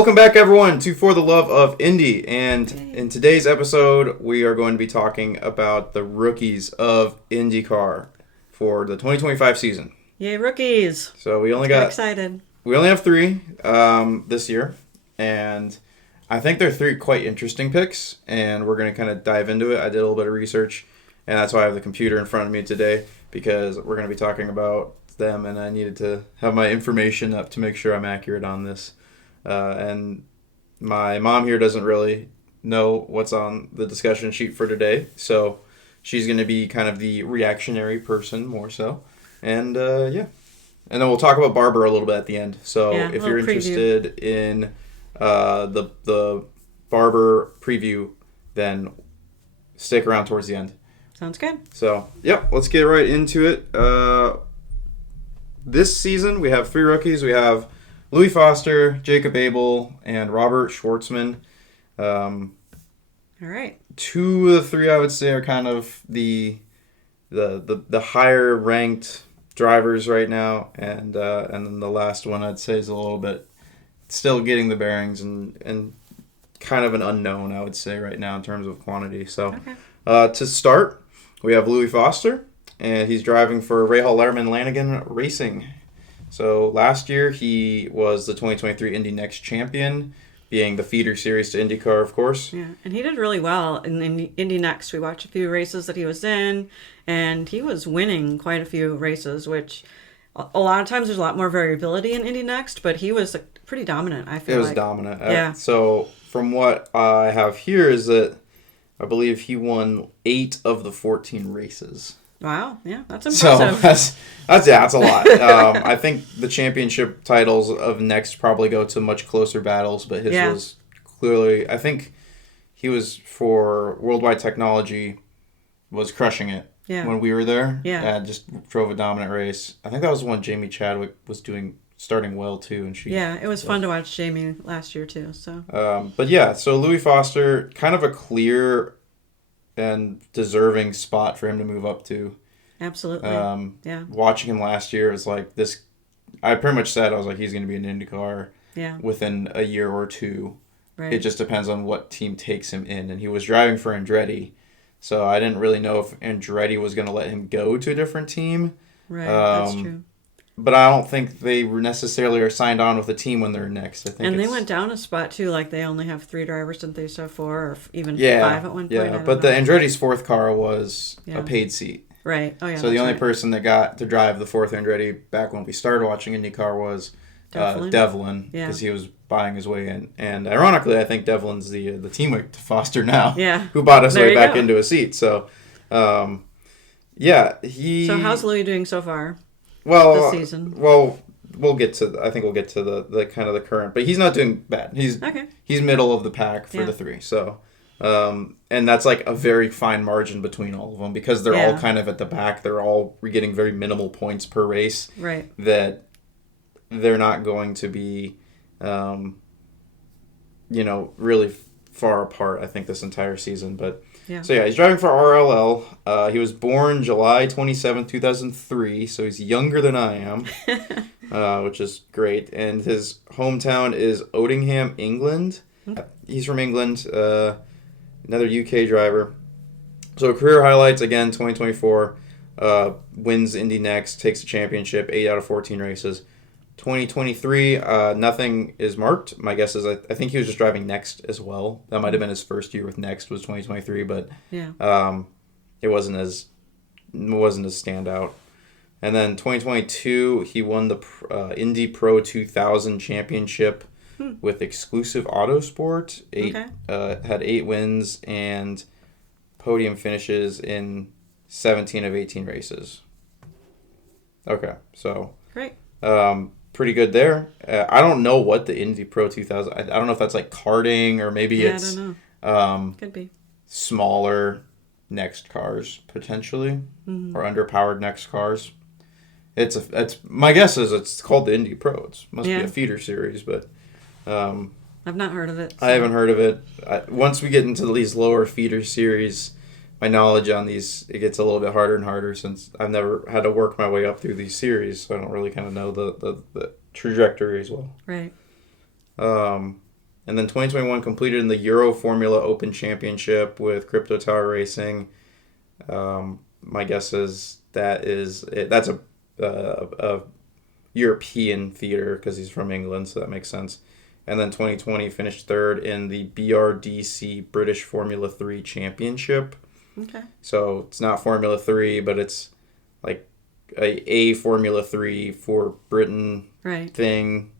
Welcome back, everyone, to For the Love of Indy. And in today's episode, we are going to be talking about the rookies of Indycar for the 2025 season. Yay, rookies! So we only excited. We only have three this year, and I think they're three quite interesting picks, and we're going to kind of dive into it. I did a little bit of research, and that's why I have the computer in front of me today, because we're going to be talking about them, and I needed to have my information up to make sure I'm accurate on this. And my mom here doesn't really know what's on the discussion sheet for today, so she's going to be kind of the reactionary person more so. And and then we'll talk about Barber a little bit at the end. So if you're interested in the Barber preview, then stick around towards the end. Sounds good. So, let's get right into it. This season, we have three rookies. We have Louis Foster, Jacob Abel, and Robert Schwartzman. All right. Two of the three, I would say, are kind of the higher ranked drivers right now, and then the last one I'd say is a little bit still getting the bearings and kind of an unknown, I would say, right now in terms of quantity. So, to start, we have Louis Foster, and he's driving for Rahal Letterman Lanigan Racing. So last year he was the 2023 Indy Next champion, being the feeder series to IndyCar, of course. Yeah, and he did really well in Indy Next. We watched a few races that he was in, and he was winning quite a few races, which a lot of times there's a lot more variability in Indy Next, but he was pretty dominant, I feel like. It was dominant. Yeah. So from what I have here is that I believe he won 8 of the 14 races. Wow, yeah, that's impressive. So that's a lot. I think the championship titles of Next probably go to much closer battles, but his was clearly, I think he was for Worldwide Technology, was crushing it when we were there. Yeah. Just drove a dominant race. I think that was one Jamie Chadwick was starting well too, and it was fun to watch Jamie last year too. So. So Louis Foster, kind of a clear and deserving spot for him to move up to. Absolutely. Watching him last year was like this. I pretty much said I was like, he's going to be in IndyCar within a year or two. Right. It just depends on what team takes him in, and he was driving for Andretti, so I didn't really know if Andretti was going to let him go to a different team. Right. That's true. But I don't think they necessarily are signed on with a team when they're next. I think they went down a spot too. Like they only have 3 drivers, didn't they? So 4 or even 5 at one point. Yeah, but the Andretti's 4th car was a paid seat. Right. Oh yeah. So the only person that got to drive the 4th Andretti back when we started watching IndyCar was Devlin, because he was buying his way in. And ironically, I think Devlin's the teammate to Foster now. Yeah. Who bought us way back into a seat. So, he. So how's Louis doing so far? Well, this season. We'll get to the kind of the current, but he's not doing bad. He's middle of the pack for the 3. So, and that's like a very fine margin between all of them because they're all kind of at the back. They're all getting very minimal points per race. Right. That they're not going to be, really far apart. I think this entire season, but. Yeah. So he's driving for RLL. He was born July 27, 2003, so he's younger than I am, which is great. And his hometown is Oldingham, England. He's from England, another UK driver. So career highlights, again, 2024, wins Indy Next, takes the championship, 8 out of 14 races. 2023, nothing is marked. My guess is I think he was just driving Next as well. That might have been his first year with Next was 2023, but it wasn't as standout. And then 2022, he won the Indy Pro 2000 championship with Exclusive Autosport. Had 8 wins and podium finishes in 17 of 18 races. Okay, so great. Pretty good there. I don't know what the Indy Pro 2000... I don't know if that's like karting or maybe it's... I don't know. Could be. Smaller Next cars, potentially. Or underpowered Next cars. It's my guess is it's called the Indy Pro. It must be a feeder series, but... I've not heard of it. So. I haven't heard of it. Once we get into these lower feeder series, my knowledge on these, it gets a little bit harder and harder since I've never had to work my way up through these series, so I don't really kind of know the trajectory as well. Right. And then 2021 completed in the Euro Formula Open Championship with Crypto Tower Racing. My guess is that's a European theater because he's from England, so that makes sense. And then 2020 finished third in the BRDC British Formula 3 Championship. Okay. So it's not Formula 3, but it's like a Formula 3 for Britain thing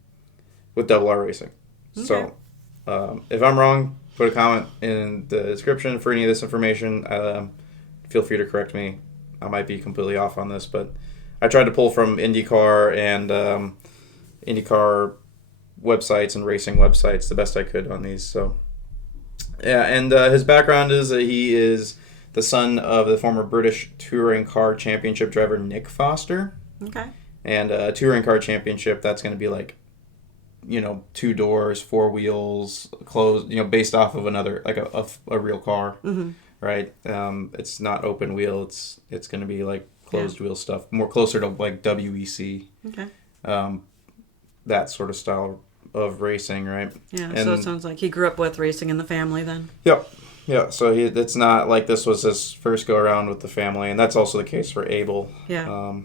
with Double R Racing. Okay. So if I'm wrong, put a comment in the description for any of this information. Feel free to correct me. I might be completely off on this, but I tried to pull from Indycar and Indycar websites and racing websites the best I could on these. So yeah, and his background is that he is the son of the former British touring car championship driver Nick Foster. Okay. And a touring car championship, that's going to be like, 2 doors, 4 wheels, closed, based off of another, like a real car, right? It's not open wheel. It's going to be like closed wheel stuff, more closer to like WEC. Okay. That sort of style of racing, right? Yeah. So it sounds like he grew up with racing in the family then. Yep. Yeah. So it's not like this was his first go around with the family, and that's also the case for Abel. Yeah.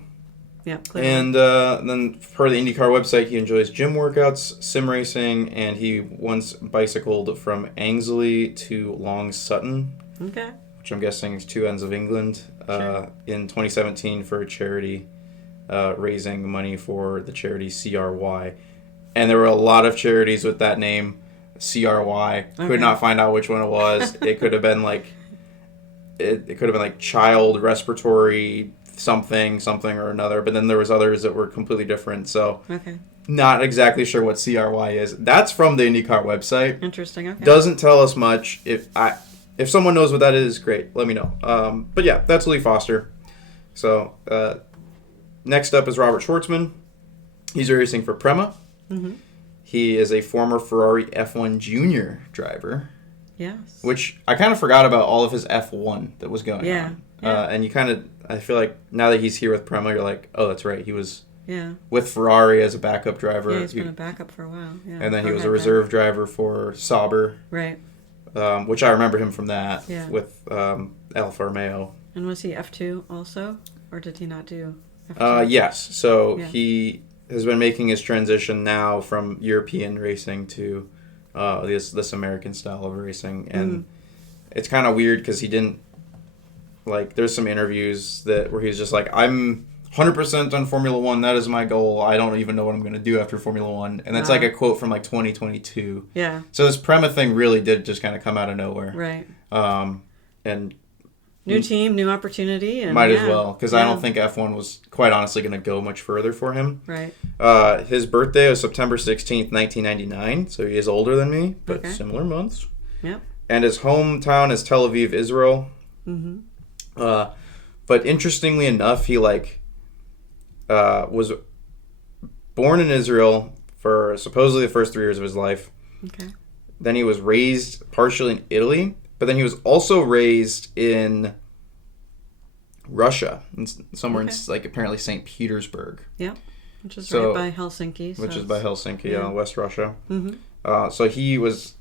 Yeah, clearly. And then per the IndyCar website, he enjoys gym workouts, sim racing, and he once bicycled from Ainsley to Long Sutton, which I'm guessing is 2 ends of England, in 2017 for a charity, raising money for the charity CRY. And there were a lot of charities with that name, CRY. Could not find out which one it was. It could have been like child respiratory something or another, but then there was others that were completely different, so not exactly sure what CRY is. That's from the IndyCar website. Interesting. Okay. Doesn't tell us much. If someone knows what that is, great, let me know. But yeah, that's Lee Foster. So next up is Robert Schwartzman. He's racing for Prema. He is a former Ferrari F1 Junior driver. Yes. Which I kind of forgot about all of his F1 that was going on. And you kind of, I feel like now that he's here with Prema, you're like, oh, that's right. He was with Ferrari as a backup driver. Yeah, he's been a backup for a while. Yeah, and then he was a reserve driver for Sauber. Right. Which I remember him from that with Alfa Romeo. And was he F2 also? Or did he not do F2? Yes. So he has been making his transition now from European racing to this American style of racing. And it's kind of weird because he didn't, like, there's some interviews where he's just like, I'm 100% on Formula 1. That is my goal. I don't even know what I'm going to do after Formula 1. And that's like a quote from like 2022. Yeah. So this Prema thing really did just kind of come out of nowhere. Right. And new team, new opportunity. And might as well, because I don't think F1 was quite honestly going to go much further for him. Right. His birthday was September 16th, 1999. So he is older than me, but similar months. Yep. And his hometown is Tel Aviv, Israel. Mm-hmm. But interestingly enough, he was born in Israel for supposedly the first 3 years of his life. Okay. Then he was raised partially in Italy, but then he was also raised in Russia, somewhere in like apparently St. Petersburg. Yeah, which is right by Helsinki. Which is by Helsinki, West Russia. Mm-hmm. So he was,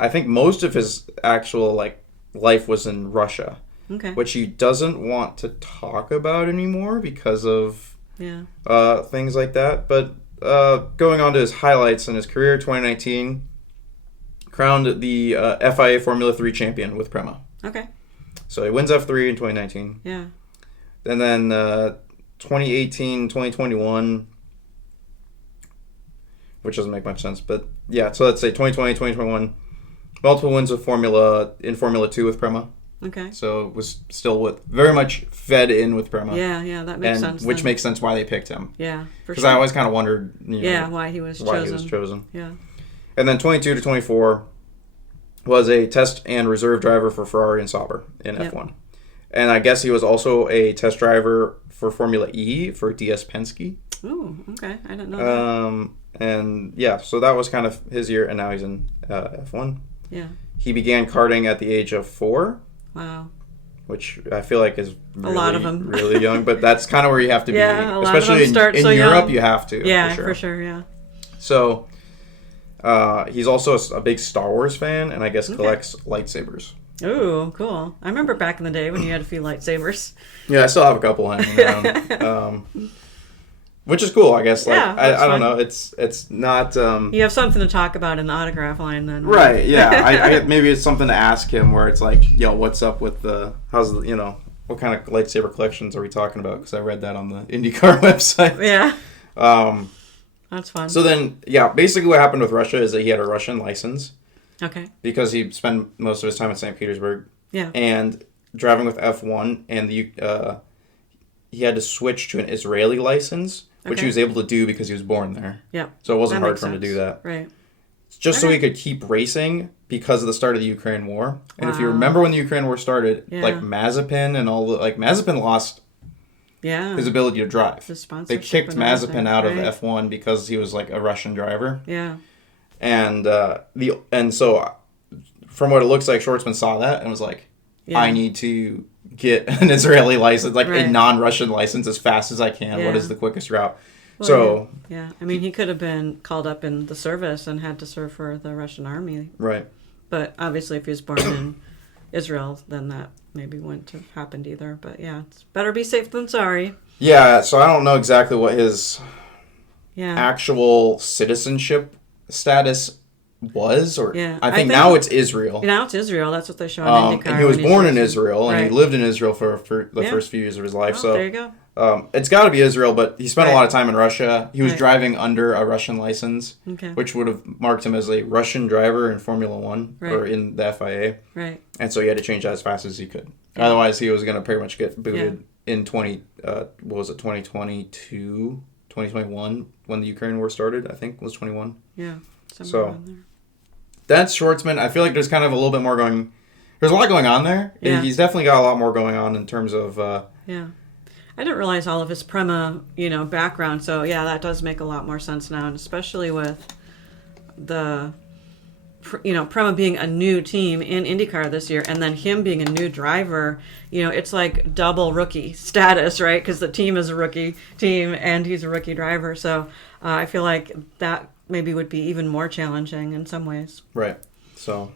I think most of his actual life was in Russia. Okay. Which he doesn't want to talk about anymore because of things like that. But going on to his highlights in his career, 2019, crowned the FIA Formula 3 champion with Prema. Okay. So he wins F3 in 2019. Yeah. And then 2018, 2021, which doesn't make much sense. But yeah, so let's say 2020, 2021, multiple wins in Formula 2 with Prema. Okay. So it was still very much fed in with Prema. Yeah, that makes sense. Which makes sense why they picked him. Yeah, for sure. Because I always kind of wondered, why he was chosen. Yeah. And then 22 to 24 was a test and reserve driver for Ferrari and Sauber in F1. And I guess he was also a test driver for Formula E for DS Penske. Oh, okay. I didn't know that. And yeah, so that was kind of his year, and now he's in F1. Yeah. He began karting at the age of 4. Wow. Which I feel like is really, a lot of them. really young, but that's kind of where you have to be. A lot Especially of them start in so Europe, young. you have to. Yeah, for sure, yeah. So, He's also a big Star Wars fan, and I guess Okay. collects lightsabers. Ooh, cool. I remember back in the day when you had a few lightsabers. Yeah, I still have a couple hanging around, which is cool. I guess. Like, Yeah, that's I don't fun. know. It's not. You have something to talk about in the autograph line then. Right. Yeah. I maybe it's something to ask him where it's like, yo, what's up with what kind of lightsaber collections are we talking about? Because I read that on the IndyCar website. Yeah, Um. that's fun. So then, yeah, basically what happened with Russia is that he had a Russian license Okay. because he spent most of his time in St. Petersburg Yeah. and driving with F1, and he had to switch to an Israeli license, which Okay. he was able to do because he was born there. Yeah. So it wasn't That hard makes for him to do sense. that. Right. Just so Okay. he could keep racing because of the start of the Ukraine war. And if you Wow. remember when the Ukraine war started, Yeah. like Mazepin and Mazepin lost Yeah. his ability to drive. The They sponsorship kicked and everything, Mazepin out of right? F1 because he was like a Russian driver. Yeah. And so from what it looks like, Schwartzman saw that and was like, Yeah. I need to get an Israeli license, like a Right. non-Russian license as fast as I can. What Yeah. is the quickest route? Well, So, yeah. I mean, he could have been called up in the service and had to serve for the Russian army. right. But obviously, if he was born in Israel, then that maybe wouldn't have happened either. But yeah, it's better be safe than sorry. Yeah, so I don't know exactly what his Yeah. actual citizenship status was, or Yeah, I I think think- now it's Israel. Now it's Israel. That's what they show on IndyCar. And he was when born in racing. Israel, and he Right. lived in Israel for the Yeah. first few years of his life. Oh, So there you go. it's got to be Israel, but he spent a Right. lot of time in Russia. He was Right. driving under a Russian license, Okay. which would have marked him as a Russian driver in Formula One or Right. in the FIA. Right. And so he had to change that as fast as he could. Yeah. Otherwise, he was going to pretty much get booted in 2022, 2021, when the Ukraine war started, I think, was 21. Yeah. So- Somewhere around there. That's Schwartzman. I feel like there's kind of a little bit more going... There's a lot going on there. Yeah. He's definitely got a lot more going on in terms of... Yeah. I didn't realize all of his Prema, background. So yeah, that does make a lot more sense now, and especially with the, Prema being a new team in IndyCar this year, and then him being a new driver. It's like double rookie status, right? Because the team is a rookie team, and he's a rookie driver. So I feel like that maybe would be even more challenging in some ways. Right. So,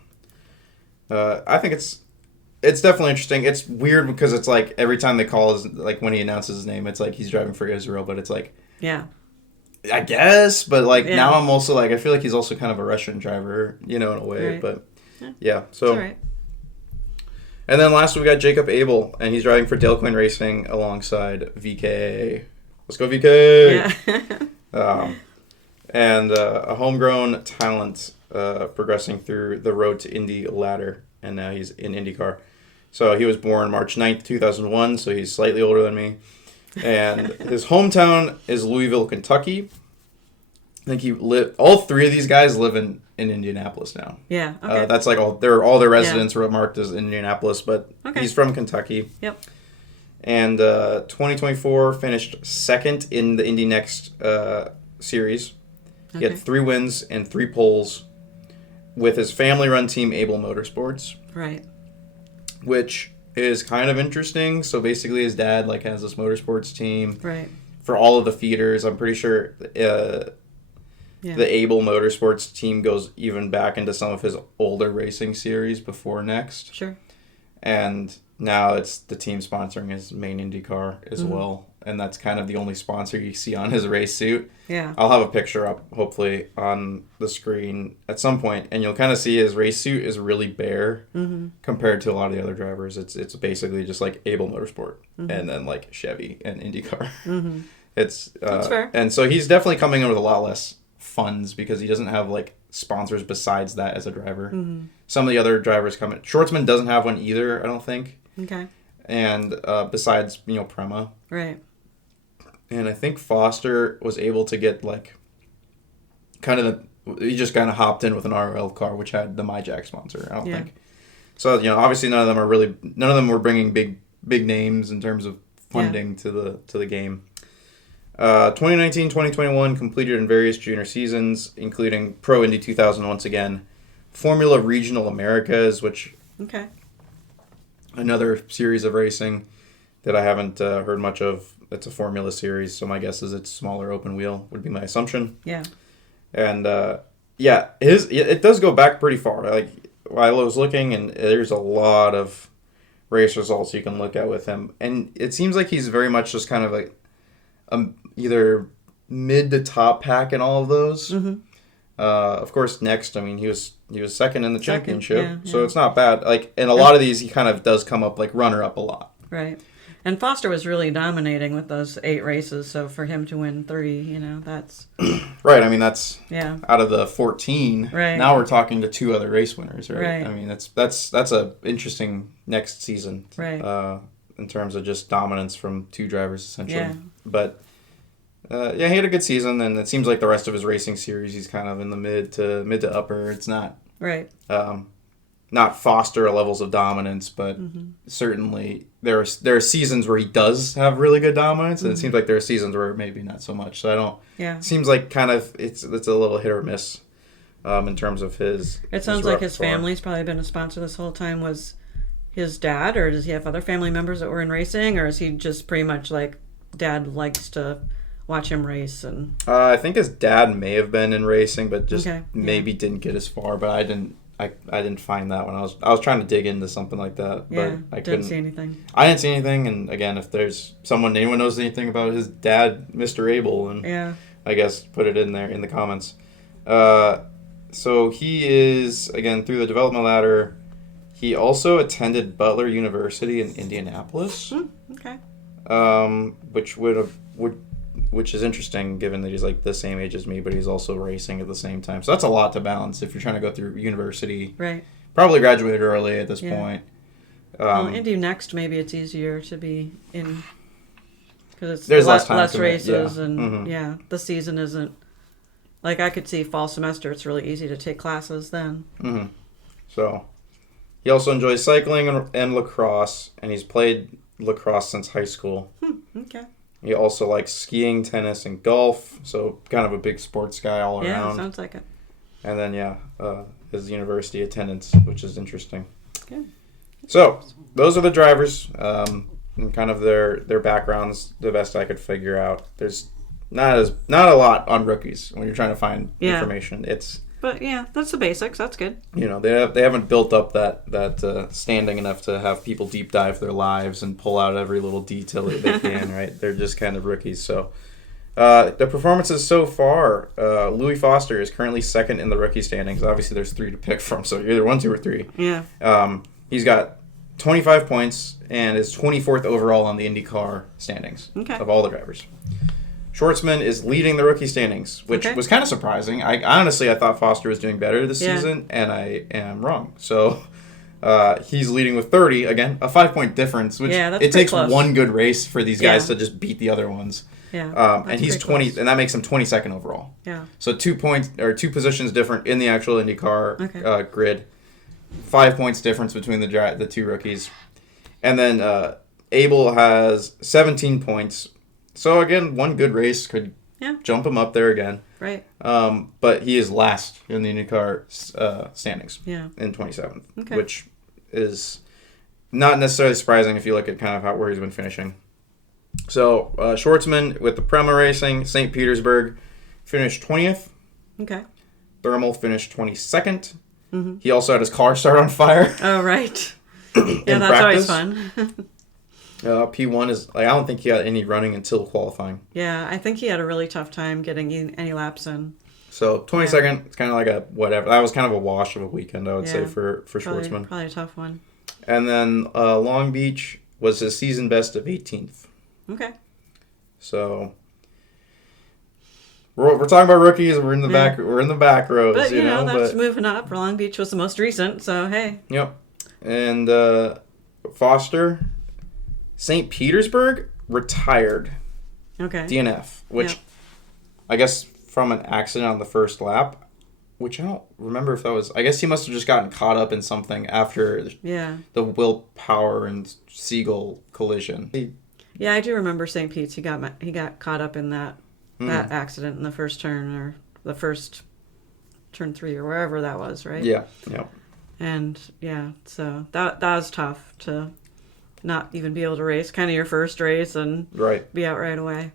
I think it's definitely interesting. It's weird because it's like every time they call like when he announces his name, it's like he's driving for Israel, but it's like, Yeah. I guess, but like Yeah. now I'm also like, I feel like he's also kind of a Russian driver, in a way, Right. but Yeah. yeah. It's So, all right. and then last we got Jacob Abel, and he's driving for Dale Quinn Racing alongside VK. Let's go VK! Yeah. And a homegrown talent progressing through the road to Indy ladder, and now he's in IndyCar. So he was born March 9th, 2001, so he's slightly older than me. And his hometown is Louisville, Kentucky. I think all three of these guys live in Indianapolis now. Yeah. Okay. That's like all their residents were marked as Indianapolis, but Okay. he's from Kentucky. Yep. And 2024 finished second in the Indy Next series. He Okay. had 3 wins and 3 poles with his family-run team, Able Motorsports, Right. which is kind of interesting. So basically, his dad has this motorsports team Right. for all of the feeders. I'm pretty sure Yeah. the Able Motorsports team goes even back into some of his older racing series before Next. Sure. And now it's the team sponsoring his main IndyCar as Mm-hmm. well. And that's kind of the only sponsor you see on his race suit. Yeah. I'll have a picture up, hopefully, on the screen at some point, and you'll kind of see his race suit is really bare compared to a lot of the other drivers. It's basically just like Able Motorsport and then like Chevy and IndyCar. It's That's fair. And so he's definitely coming in with a lot less funds because he doesn't have like sponsors besides that as a driver. Some of the other drivers come in. Schwartzman doesn't have one either, I don't think. Okay. And besides Prema. Right. And I think Foster was able to get he just kind of hopped in with an RL car, which had the MyJack sponsor, I don't think. So, obviously none of them were bringing big names in terms of funding to the game. 2019, 2021 completed in various junior seasons, including Pro Indy 2000 once again, Formula Regional Americas, which Okay. another series of racing that I haven't heard much of. It's a Formula series, so my guess is it's smaller open wheel, would be my assumption. Yeah. And Yeah, it does go back pretty far. Like while I was looking, and there's a lot of race results you can look at with him, and it seems like he's very much just kind of like either mid to top pack in all of those. Mm-hmm. Of course, next, I mean, he was second in the championship, yeah, so yeah. it's not bad. Like in a lot of these, he kind of does come up like runner up a lot. Right. And Foster was really dominating with those 8 races, so for him to win 3, that's... Right, I mean, that's Yeah. out of the 14. Right. Now we're talking to 2 other race winners, right? Right. I mean, that's a interesting next season. Right. In terms of just dominance from 2 drivers, essentially. Yeah. But, yeah, he had a good season, and it seems like the rest of his racing series, he's kind of in the mid to upper. It's not... Right. Not Foster levels of dominance, but certainly there are seasons where he does have really good dominance, and it seems like there are seasons where maybe not so much. So I don't. Yeah. It seems like kind of it's a little hit or miss, in terms of his. It sounds like his family's probably been a sponsor this whole time. Was his dad, or does he have other family members that were in racing, or is he just pretty much like dad likes to watch him race? And I think his dad may have been in racing, but just Okay, maybe didn't get as far. But I didn't find that when I was trying to dig into something like that, yeah, but I didn't couldn't see anything. I didn't see anything, and again, if there's anyone knows anything about his dad, Mr. Abel, and Yeah. I guess put it in there in the comments. So he is, again, through the development ladder. He also attended Butler University in Indianapolis, Okay. which is interesting given that he's like the same age as me, but he's also racing at the same time. So that's a lot to balance if you're trying to go through university. Right. Probably graduated early at this Yeah. point. Well, Indy next, maybe it's easier to be in because it's There's less time less commitment, races, yeah. and Mhm. the season isn't like I could see fall semester. It's really easy to take classes then. Mm-hmm. So he also enjoys cycling and lacrosse, and he's played lacrosse since high school. Okay. He also likes skiing, tennis, and golf, so kind of a big sports guy all Yeah, around. sounds like it. And then, his university attendance, which is interesting. Good. So, those are the drivers, and kind of their backgrounds, the best I could figure out. There's not a lot on rookies when you're trying to find information. But yeah, that's the basics. That's good. They haven't built up that standing enough to have people deep dive their lives and pull out every little detail that they can, right? They're just kind of rookies. So the performances so far, Louis Foster is currently second in the rookie standings. Obviously, there's 3 to pick from, so you're either 1, 2, or 3. Yeah. He's got 25 points and is 24th overall on the Indycar standings of all the drivers. Schwartzman is leading the rookie standings, which was kind of surprising. I thought Foster was doing better this season, and I am wrong. So he's leading with 30, again, a 5-point difference, which it takes close. one good race for these guys to just beat the other ones. Yeah. And he's 20, and that makes him 22nd overall. Yeah. So 2 positions different in the actual IndyCar grid. 5 points difference between the 2 rookies. And then Abel has 17 points. So again, one good race could jump him up there again. Right. But he is last in the IndyCar standings in 27th, which is not necessarily surprising if you look at kind of where he's been finishing. So Schwartzman with the Prema Racing, St. Petersburg, finished 20th. Okay. Thermal finished 22nd. Mm-hmm. He also had his car start on fire. Oh, right. Yeah, that's always fun. P1 is, I don't think he had any running until qualifying. Yeah, I think he had a really tough time getting any laps in. So 22nd, it's kind of like a whatever. That was kind of a wash of a weekend, I would say, for Schwartzman. Probably a tough one. And then Long Beach was his season best of 18th. Okay. So we're talking about rookies. We're in the back. We're in the back rows. But that's moving up. Long Beach was the most recent, so hey. Yep. And Foster, St. Petersburg retired. Okay. DNF, which I guess from an accident on the first lap, which I don't remember if that was. I guess he must have just gotten caught up in something after the Willpower and Siegel collision. Yeah, I do remember St. Pete's. He got caught up in that accident in the first turn, or the first turn 3, or wherever that was, right? Yeah. And so that was tough to not even be able to race, kind of your first race, and be out right away.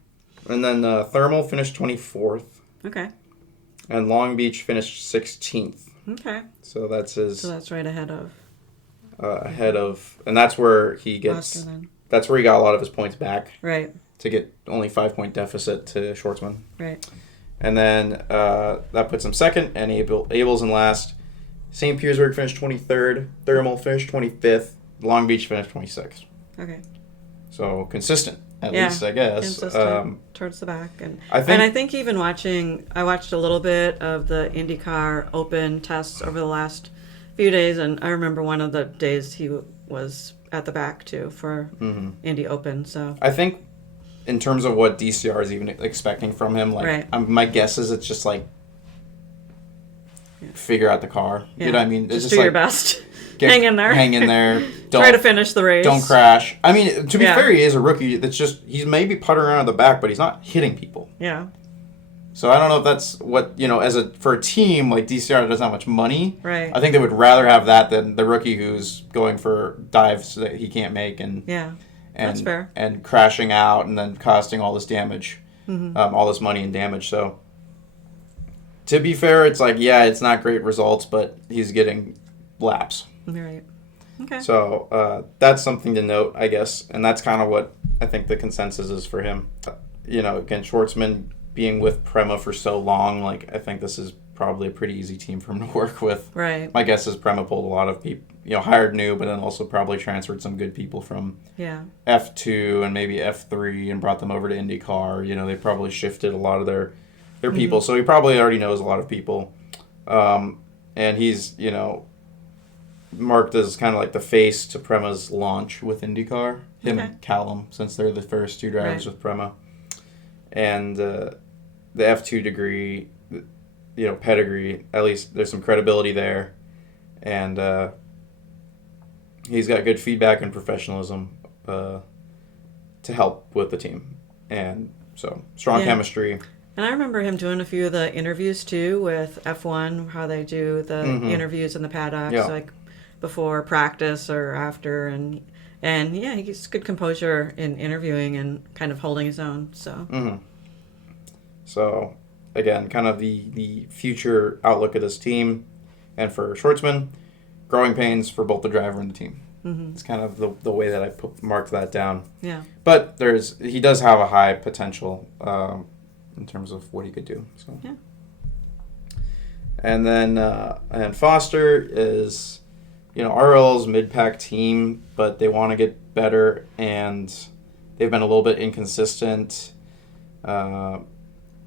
And then Thermal finished 24th. Okay. And Long Beach finished 16th. Okay. So that's his So that's right ahead of ahead of, and that's where he gets. Foster then. That's where he got a lot of his points back Right. to get only 5-point deficit to Schwartzman. Right. And then that puts him second, and Abel's in last. St. Petersburg finished 23rd. Thermal finished 25th. Long Beach finished 26th. Okay. So consistent, at Yeah, least, I guess. Consistent towards the back, I think even I watched a little bit of the IndyCar Open tests over the last few days, and I remember one of the days he was at the back too for Indy Open. So I think in terms of what DCR is even expecting from him, like right. my guess is it's just like figure out the car. Yeah. You know what I mean? Just do your best. Hang in there. Hang in there. Try to finish the race. Don't crash. I mean, to be fair, he is a rookie. That's just he's maybe puttering around at the back, but he's not hitting people. Yeah. So I don't know if that's what for a team like DCR that doesn't have much money. Right. I think they would rather have that than the rookie who's going for dives that he can't make and that's fair. And crashing out and then costing all this damage, all this money and damage. So to be fair, it's like it's not great results, but he's getting laps. Right. Okay. So that's something to note, I guess, and that's kind of what I think the consensus is for him. Again, Schwartzman being with Prema for so long, like I think this is probably a pretty easy team for him to work with. Right. My guess is Prema pulled a lot of people, hired new, but then also probably transferred some good people from F2 and maybe F3 and brought them over to Indycar. They probably shifted a lot of their people, so he probably already knows a lot of people, and he's marked as kind of like the face to Prema's launch with IndyCar. Him and Callum, since they're the first two drivers with Prema. And the F2 degree, pedigree, at least there's some credibility there. And he's got good feedback and professionalism to help with the team. And so, strong chemistry. And I remember him doing a few of the interviews, too, with F1, how they do the interviews in the paddocks, like before practice or after. And he's good composure in interviewing and kind of holding his own. So, So again, kind of the future outlook of this team. And for Schwartzman, growing pains for both the driver and the team. It's kind of the way that I marked that down. Yeah. But he does have a high potential in terms of what he could do. So. Yeah. And then Foster is, RL's mid-pack team, but they want to get better, and they've been a little bit inconsistent.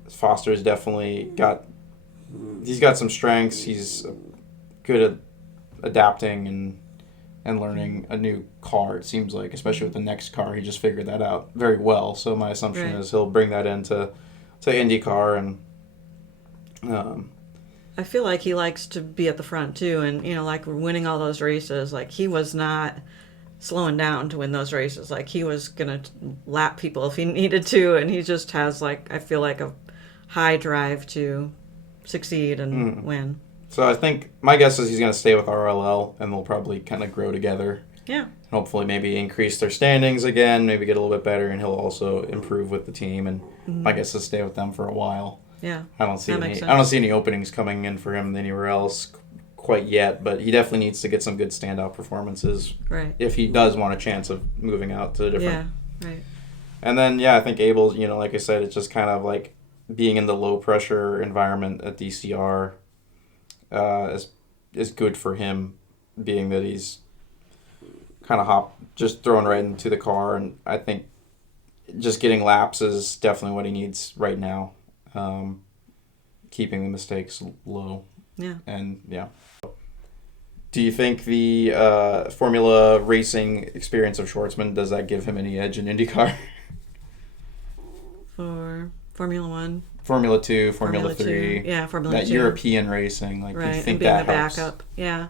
Foster's definitely got some strengths. He's good at adapting and learning a new car, it seems like, especially with the next car. He just figured that out very well. So my assumption is he'll bring that into IndyCar, and I feel like he likes to be at the front too, and like winning all those races. Like he was not slowing down to win those races. Like he was gonna lap people if he needed to, and he just has I feel like a high drive to succeed and win. So I think my guess is he's gonna stay with RLL, and they'll probably kind of grow together. Yeah. And hopefully maybe increase their standings again, maybe get a little bit better, and he'll also improve with the team. And my guess is stay with them for a while. Yeah, I don't see any openings coming in for him anywhere else quite yet, but he definitely needs to get some good standout performances. Right. If he does want a chance of moving out to a different. Yeah. Right. And then I think Abel's, like I said, it's just kind of like being in the low pressure environment at DCR is good for him, being that he's kind of just thrown right into the car, and I think just getting laps is definitely what he needs right now. Keeping the mistakes low. Yeah. And do you think the Formula racing experience of Schwartzman, does that give him any edge in IndyCar? For Formula 1? Formula 2, Formula 3. Yeah, Formula 2. That European racing, do you think and being that the helps? backup. Yeah.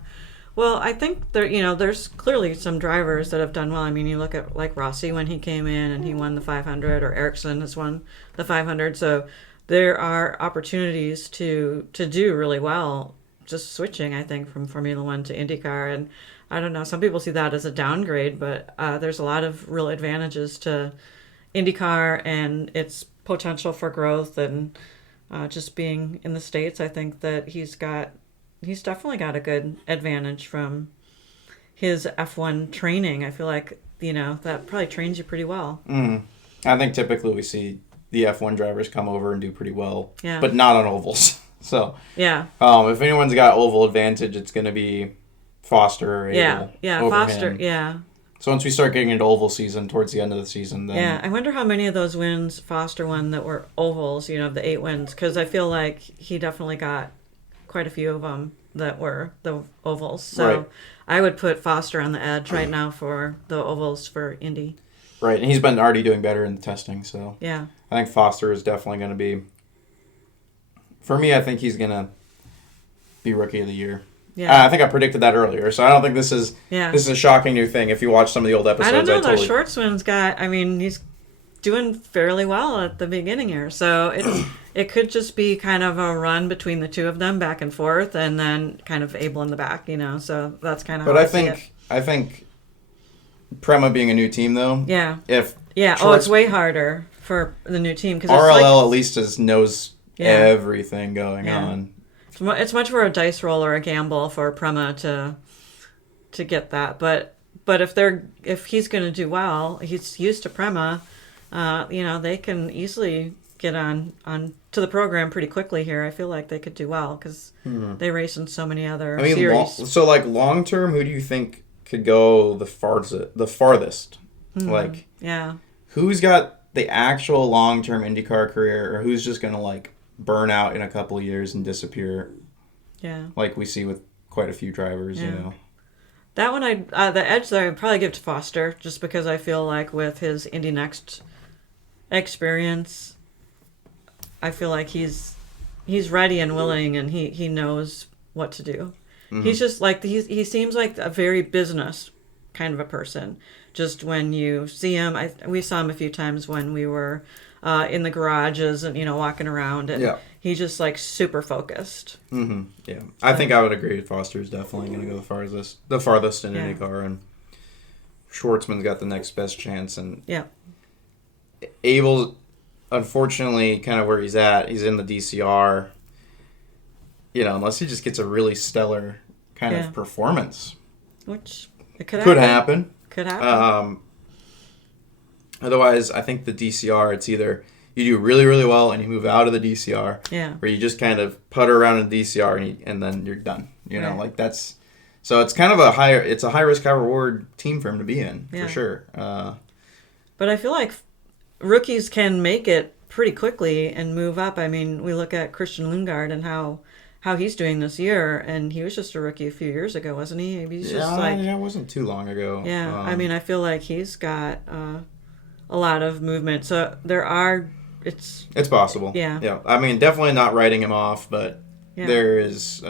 Well, I think there's clearly some drivers that have done well. I mean, you look at like Rossi when he came in and he won the 500, or Ericsson has won the 500. So there are opportunities to do really well just switching, I think, from Formula 1 to IndyCar. And I don't know, some people see that as a downgrade, but there's a lot of real advantages to IndyCar and its potential for growth. And just being in the States, I think that he's definitely got a good advantage from his F1 training. I feel like, that probably trains you pretty well. I think typically we see the F1 drivers come over and do pretty well, Yeah. but not on ovals. So, Yeah. If anyone's got oval advantage, it's going to be Foster or Abel. Yeah, over Foster, him. yeah. So once we start getting into oval season, towards the end of the season, then... Yeah, I wonder how many of those wins Foster won that were ovals, the 8 wins, because I feel like he definitely got quite a few of them that were the ovals. So Right. I would put Foster on the edge right now for the ovals for Indy. Right, and he's been already doing better in the testing, so... Yeah. I think Foster is definitely going to be... For me, I think he's going to be Rookie of the Year. Yeah. I think I predicted that earlier, so I don't think this is a shocking new thing. If you watch some of the old episodes, I don't know, though. Schwartzman's he's doing fairly well at the beginning here, so it could just be kind of a run between the two of them back and forth, and then kind of Abel in the back, so that's kind of. But I think Prema being a new team though. Yeah. Schwartz, it's way harder for the new team because RLL at least knows everything going on. It's much more a dice roll or a gamble for Prema to get that, but if he's going to do well, he's used to Prema. They can easily get on to the program pretty quickly here. I feel like they could do well because they race in so many other series. Long term, who do you think could go the farthest? Who's got the actual long term IndyCar career, or who's just going to burn out in a couple of years and disappear? Yeah, like we see with quite a few drivers. That one, the edge there, I'd probably give to Foster, just because I feel like with his Indy Next experience, I feel like he's ready and willing, and he knows what to do. He's just he seems like a very business kind of a person. Just when you see him, we saw him a few times when we were in the garages and walking around, and he's just super focused. Yeah, I think I would agree. Foster's definitely going to go the farthest in IndyCar, and Schwartzman's got the next best chance. And Abel's unfortunately kind of where he's at. He's in the DCR. Unless he just gets a really stellar kind of performance, which it could happen. Could happen. Otherwise, I think the DCR, it's either you do really, really well and you move out of the DCR, or you just kind of putter around in the DCR and then you're done. That's... So it's kind of a high risk, high reward team for him to be in, for sure. But I feel like rookies can make it pretty quickly and move up. I mean, we look at Christian Lundgaard and how he's doing this year, and he was just a rookie a few years ago, wasn't he? He's just it wasn't too long ago. Yeah, I feel like he's got a lot of movement. So it's possible. Yeah. Definitely not writing him off, but there is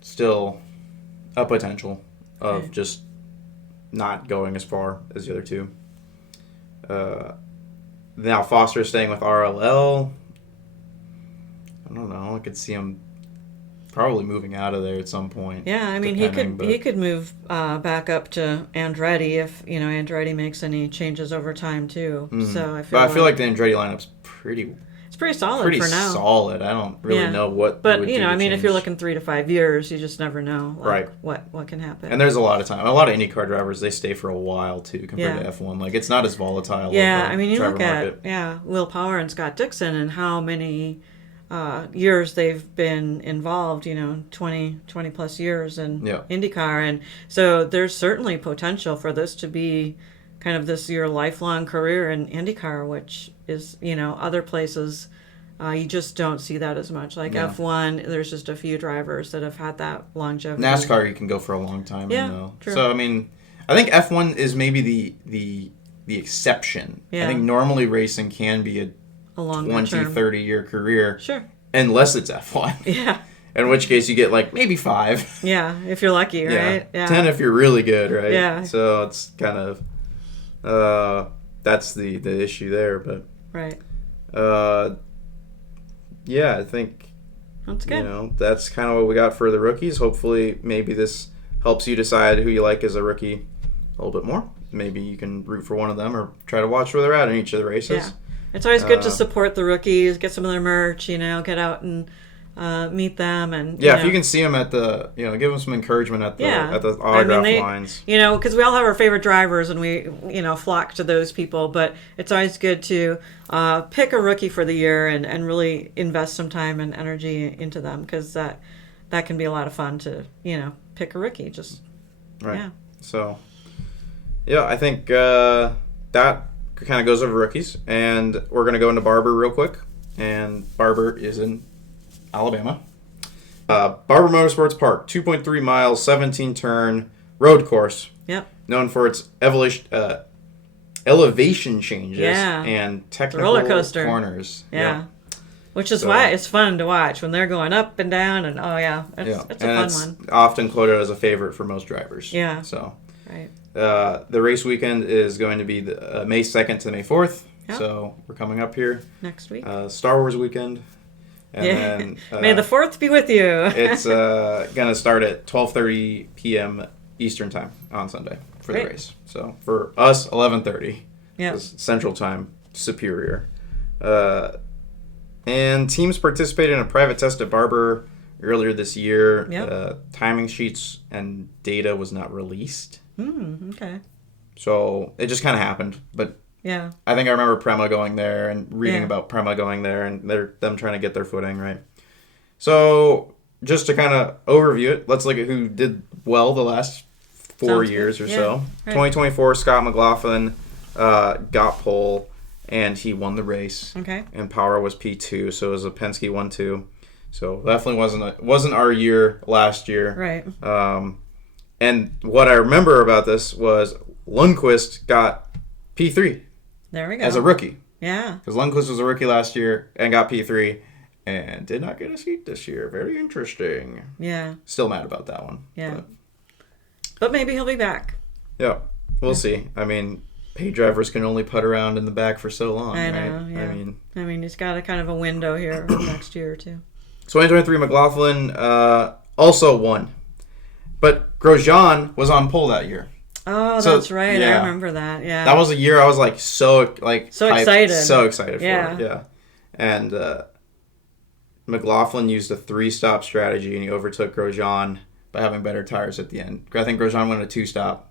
still a potential of just not going as far as the other two. Now Foster's staying with RLL. I don't know. I could see him probably moving out of there at some point. Yeah, he could move back up to Andretti if Andretti makes any changes over time too. So I feel like the Andretti lineup's pretty solid for now. Solid. I don't really know what. But if you're looking 3 to 5 years, you just never know. What can happen. And there's a lot of time. A lot of IndyCar drivers, they stay for a while too compared to F1. It's not as volatile. Yeah, you look at Will Power and Scott Dixon and how many years they've been involved, 20 plus years in IndyCar, and so there's certainly potential for this to be kind of your lifelong career in IndyCar, which is other places you just don't see that as much. F1, there's just a few drivers that have had that longevity. NASCAR, you can go for a long time. True. So I think F1 is maybe the exception. I think normally racing can be a 20-30 year career. Sure. Unless it's F1. Yeah. In which case you get maybe 5. Yeah, if you're lucky, right? Yeah. 10 if you're really good, right? Yeah. So it's kind of that's the issue there, but right. I think that's good. That's kind of what we got for the rookies. Hopefully maybe this helps you decide who you like as a rookie a little bit more. Maybe you can root for one of them or try to watch where they're at in each of the races. Yeah. It's always good to support the rookies, get some of their merch, get out and meet them. And if you can see them at the, give them some encouragement at the autograph lines. Because we all have our favorite drivers and we, flock to those people. But it's always good to pick a rookie for the year and really invest some time and energy into them, because that can be a lot of fun to, pick a rookie. Just, right. Yeah. So, I think that kind of goes over rookies. And we're going to go into Barber real quick. And Barber is in Alabama. Barber Motorsports Park, 2.3 miles, 17 turn road course. Yep. Known for its elevation changes and technical roller coaster corners. Yeah. Which is why it's fun to watch when they're going up and down, and it's a fun one. Often quoted as a favorite for most drivers. Yeah. So. Right. The race weekend is going to be May 2nd to May 4th. Yep. So we're coming up here. Next week. Star Wars weekend. And then, May the 4th be with you. It's going to start at 12:30 p.m. Eastern time on Sunday for the race. So for us, 11:30. Yeah. Central time, superior. And teams participated in a private test at Barber earlier this year. Yep. Timing sheets and data was not released. Okay. So it just kind of happened. But yeah, I think I remember Prema going there and reading about Prema going there and them trying to get their footing, right? So just to kind of overview it, let's look at who did well the last 4 years or so. Right. 2024, Scott McLaughlin got pole, and he won the race. Okay. And Power was P2, so it was a Penske 1-2. So definitely wasn't our year last year. Right. And what I remember about this was Lundqvist got P3. There we go. As a rookie. Yeah. Because Lundqvist was a rookie last year and got P3 and did not get a seat this year. Very interesting. Yeah. Still mad about that one. Yeah. But maybe he'll be back. Yeah. We'll see. I mean, paid drivers can only putt around in the back for so long, I right? know, yeah. I mean, he's got a kind of a window here next year or two. 2023 McLaughlin also won. But Grosjean was on pole that year. Oh, that's right. Yeah. I remember that. Yeah. That was a year I was so excited. So excited for it. Yeah. And McLaughlin used a 3-stop strategy, and he overtook Grosjean by having better tires at the end. I think Grosjean went a 2-stop.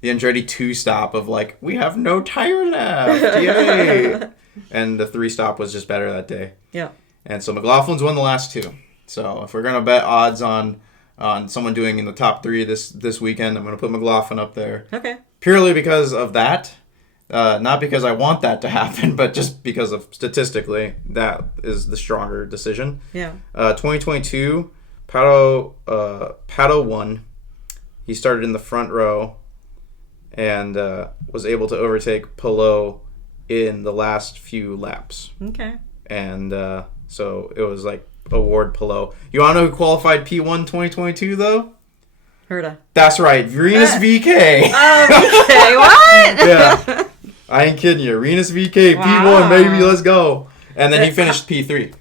The Andretti 2-stop of we have no tire left. Yay. And the 3-stop was just better that day. Yeah. And so McLaughlin's won the last 2. So if we're going to bet odds on someone doing in the top 3 this weekend, I'm going to put McLaughlin up there. Okay. Purely because of that. Not because I want that to happen, but just because of statistically, that is the stronger decision. Yeah. 2022, Pato won. He started in the front row and was able to overtake Pelot in the last few laps. Okay. And so it was award Pelot. You want to know who qualified P1 2022 though? Herta. That's right, Rinus VK. Oh, VK, what? Yeah. I ain't kidding you. Rinus VK, wow. P1, baby, let's go. And then he finished P3.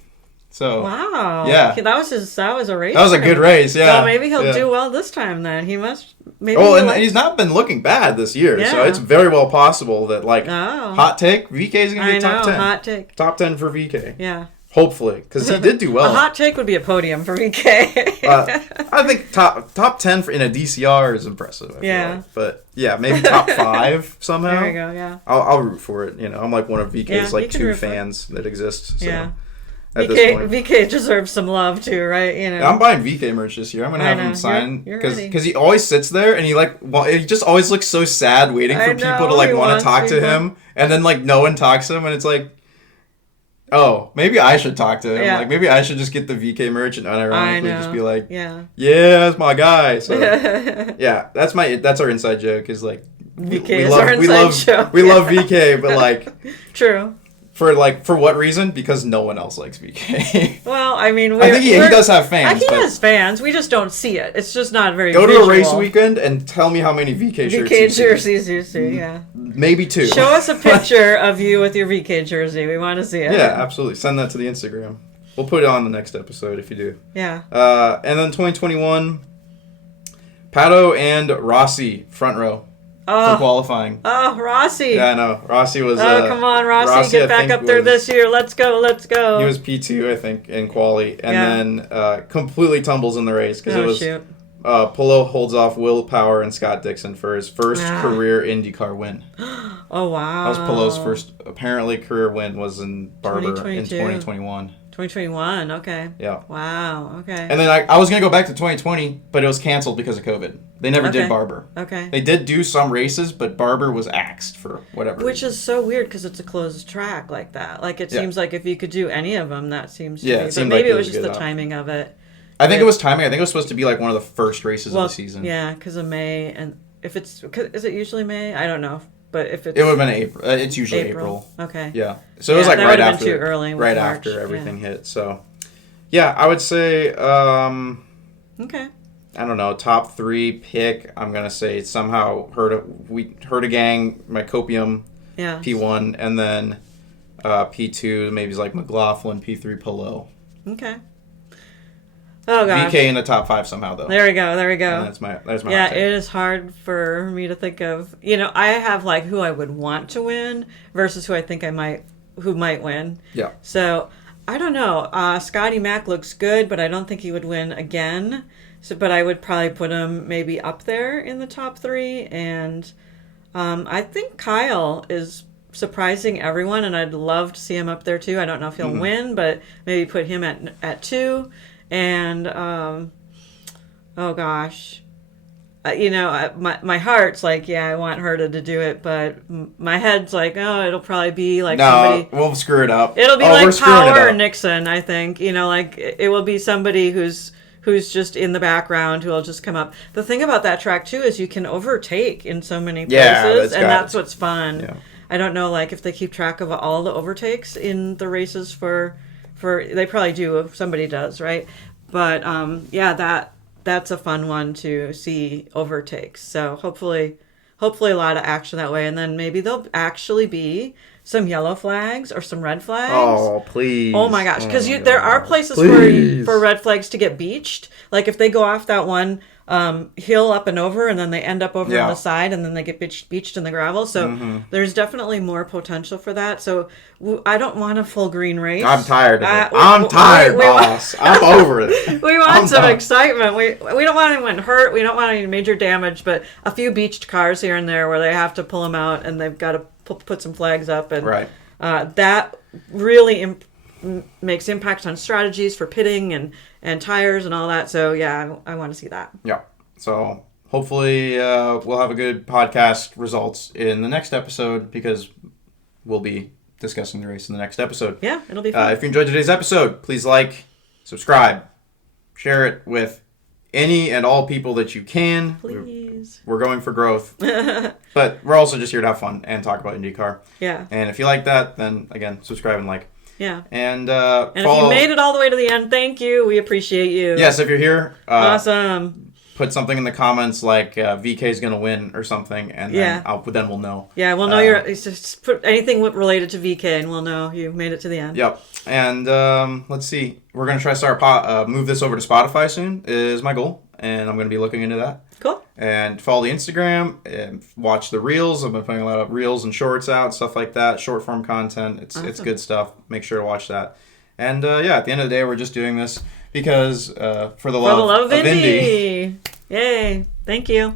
So wow. Yeah. That was a race. That was a good race, yeah. Well, maybe he'll do well this time then. He must and he's not been looking bad this year. Yeah. So it's very well possible that hot take, VK's gonna be top 10. Hot take. Top 10 for VK. Yeah. Hopefully, because he did do well. A hot take would be a podium for VK. I think top 10 in a DCR is impressive. I feel like. But yeah, maybe top 5 somehow. There you go. Yeah. I'll root for it. I'm one of VK's 2 fans that exist. So yeah. VK deserves some love too, right? I'm buying VK merch this year. I'm gonna have him sign because he always sits there and he just always looks so sad waiting for people to want to talk to him, and then no one talks to him, and it's oh, maybe I should talk to him. Yeah. Maybe I should just get the VK merch and unironically just be yeah, that's my guy. So yeah, that's our inside joke. Is VK is our inside joke. We love VK, but true. For what reason? Because no one else likes VK. Well, I mean, I think he does have fans. He has fans. We just don't see it. It's just not very. Go visual. to a race weekend and tell me how many VK jerseys you see. Yeah. Maybe 2. Show us a picture of you with your VK jersey. We want to see it. Yeah, absolutely. Send that to the Instagram. We'll put it on the next episode if you do. Yeah. And then 2021, Pato and Rossi front row. for qualifying. Oh, Rossi. Yeah, I know. Rossi was... come on, Rossi get back up there this year. Let's go. He was P2, I think, in quali. And then completely tumbles in the race because it was... Shoot. Palou holds off Will Power and Scott Dixon for his first career IndyCar win. Oh, wow. That was Palou's first, apparently, career win was in Barber in 2021. 2021, okay. Yeah. Wow, okay. And then I was going to go back to 2020, but it was canceled because of COVID. They never did Barber. Okay. They did do some races, but Barber was axed for whatever Which is so weird because it's a closed track like that. Like, it seems like if you could do any of them, that seems to be. But maybe it was just the timing of it. I think it was timing. I think it was supposed to be like one of the first races of the season. Yeah, because of May. And if it's... Is it usually May? I don't know. But if it's... It would have been April. It's usually April. Okay. Yeah. So it was like right after... too early right March. After everything hit. So, yeah, I would say... okay. I don't know. Top 3 pick. I'm going to say somehow Herta Gang, my Copium, P1. And then P2, maybe like McLaughlin, P3, Palou. Okay. Oh gosh. VK in the top 5 somehow though. There we go. And that's my Yeah, it is hard for me to think of. I have like who I would want to win versus who I think who might win. Yeah. So I don't know. Scotty Mack looks good, but I don't think he would win again. So, but I would probably put him maybe up there in the top 3, and I think Kyle is surprising everyone, and I'd love to see him up there too. I don't know if he'll win, but maybe put him at 2. And oh gosh, my heart's like, I want Herta to do it, but my head's like, oh, it'll probably be like somebody. We'll screw it up. It'll be like Power or Nixon, I think. Like it will be somebody who's just in the background who will just come up. The thing about that track too is you can overtake in so many places, and that's what's fun. Yeah. I don't know, like if they keep track of all the overtakes in the races for they probably do if somebody does, right? But that's a fun one to see overtakes. So hopefully a lot of action that way, and then maybe there'll actually be some yellow flags or some red flags. Oh, please. Oh my gosh, because there are places for red flags to get beached. Like if they go off that one hill up and over, and then they end up over on the side, and then they get beached in the gravel. So there's definitely more potential for that. So I don't want a full green race. I'm tired of it. I'm tired, boss. I'm over it. We want some excitement. We don't want anyone hurt. We don't want any major damage, but a few beached cars here and there where they have to pull them out, and they've got to put some flags up. And that really makes impact on strategies for pitting and tires and all that. So I want to see that. Yeah. So hopefully we'll have a good podcast results in the next episode, because we'll be discussing the race in the next episode. Yeah, it'll be fun. If you enjoyed today's episode, please like, subscribe, share it with any and all people that you can. Please. We're going for growth. But we're also just here to have fun and talk about IndyCar. Yeah. And if you like that, then again, subscribe and like. Yeah. And follow. If you made it all the way to the end, thank you. We appreciate you. Yes, if you're here. Awesome. Put something in the comments like VK's going to win or something, and then we'll know. Yeah, we'll know just put anything related to VK, and we'll know you made it to the end. Yep. And let's see. We're going to try to start move this over to Spotify soon is my goal, and I'm going to be looking into that. Cool. And follow the Instagram and watch the reels. I've been putting a lot of reels and shorts out, stuff like that. Short form content. It's good stuff. Make sure to watch that. And at the end of the day, we're just doing this because for the love of Indy. Yay. Thank you.